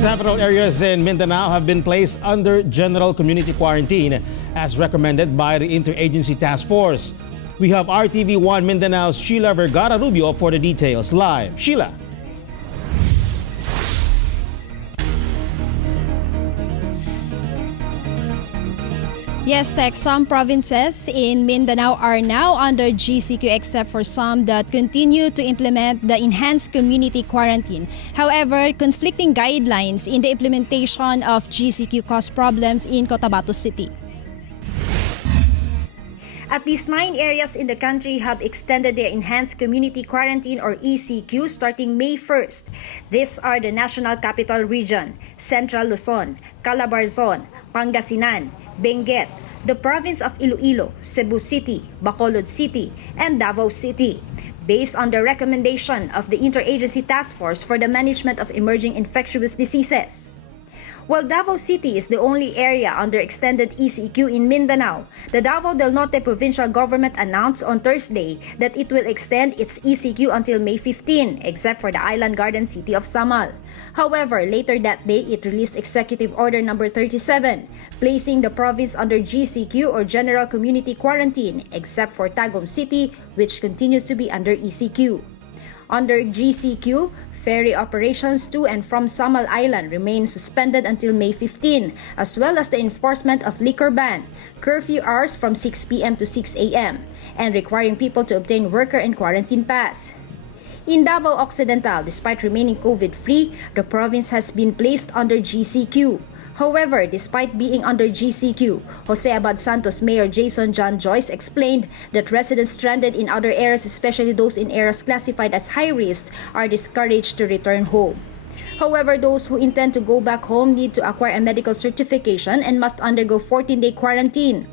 Several areas in Mindanao have been placed under general community quarantine as recommended by the Interagency Task Force. We have RTV1 Mindanao's Sheila Vergara Rubio for the details live. Sheila. Yes, Tech, some provinces in Mindanao are now under GCQ except for some that continue to implement the enhanced community quarantine. However, conflicting guidelines in the implementation of GCQ cause problems in Cotabato City. At least 9 areas in the country have extended their enhanced community quarantine or ECQ starting May 1st. These are the National Capital Region, Central Luzon, Calabarzon, Pangasinan, Benguet, the province of Iloilo, Cebu City, Bacolod City, and Davao City, based on the recommendation of the Interagency Task Force for the Management of Emerging Infectious Diseases. While Davao City is the only area under extended ECQ in Mindanao, the Davao del Norte provincial government announced on Thursday that it will extend its ECQ until May 15, except for the island garden city of Samal. However, later that day, it released Executive Order No. 37, placing the province under GCQ or General Community Quarantine, except for Tagum City, which continues to be under ECQ. Under GCQ, ferry operations to and from Samal Island remain suspended until May 15, as well as the enforcement of liquor ban, curfew hours from 6 p.m. to 6 a.m., and requiring people to obtain worker and quarantine pass. In Davao Occidental, despite remaining COVID-free, the province has been placed under GCQ. However, despite being under GCQ, Jose Abad Santos Mayor Jason John Joyce explained that residents stranded in other areas, especially those in areas classified as high risk, are discouraged to return home. However, those who intend to go back home need to acquire a medical certification and must undergo 14-day quarantine.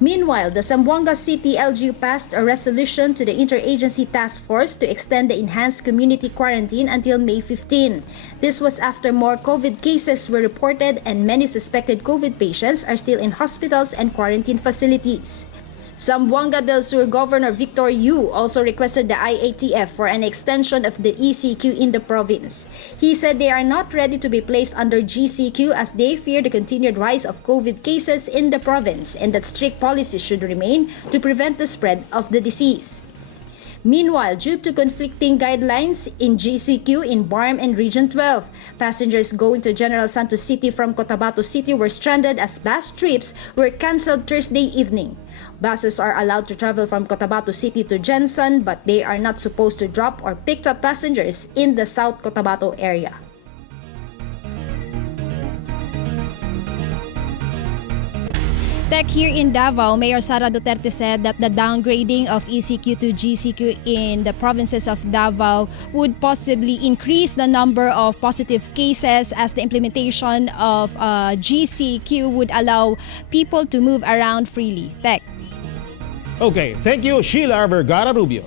Meanwhile, the Zamboanga City LGU passed a resolution to the Interagency Task Force to extend the enhanced community quarantine until May 15. This was after more COVID cases were reported and many suspected COVID patients are still in hospitals and quarantine facilities. Zamboanga del Sur Governor Victor Yu also requested the IATF for an extension of the ECQ in the province. He said they are not ready to be placed under GCQ as they fear the continued rise of COVID cases in the province and that strict policies should remain to prevent the spread of the disease. Meanwhile, due to conflicting guidelines in GCQ in BARM and Region 12, passengers going to General Santos City from Cotabato City were stranded as bus trips were cancelled Thursday evening. Buses are allowed to travel from Cotabato City to Jensen, but they are not supposed to drop or pick up passengers in the South Cotabato area. Tech, here in Davao, Mayor Sara Duterte said that the downgrading of ECQ to GCQ in the provinces of Davao would possibly increase the number of positive cases as the implementation of GCQ would allow people to move around freely. Tech. Okay, thank you, Sheila Vergara Rubio.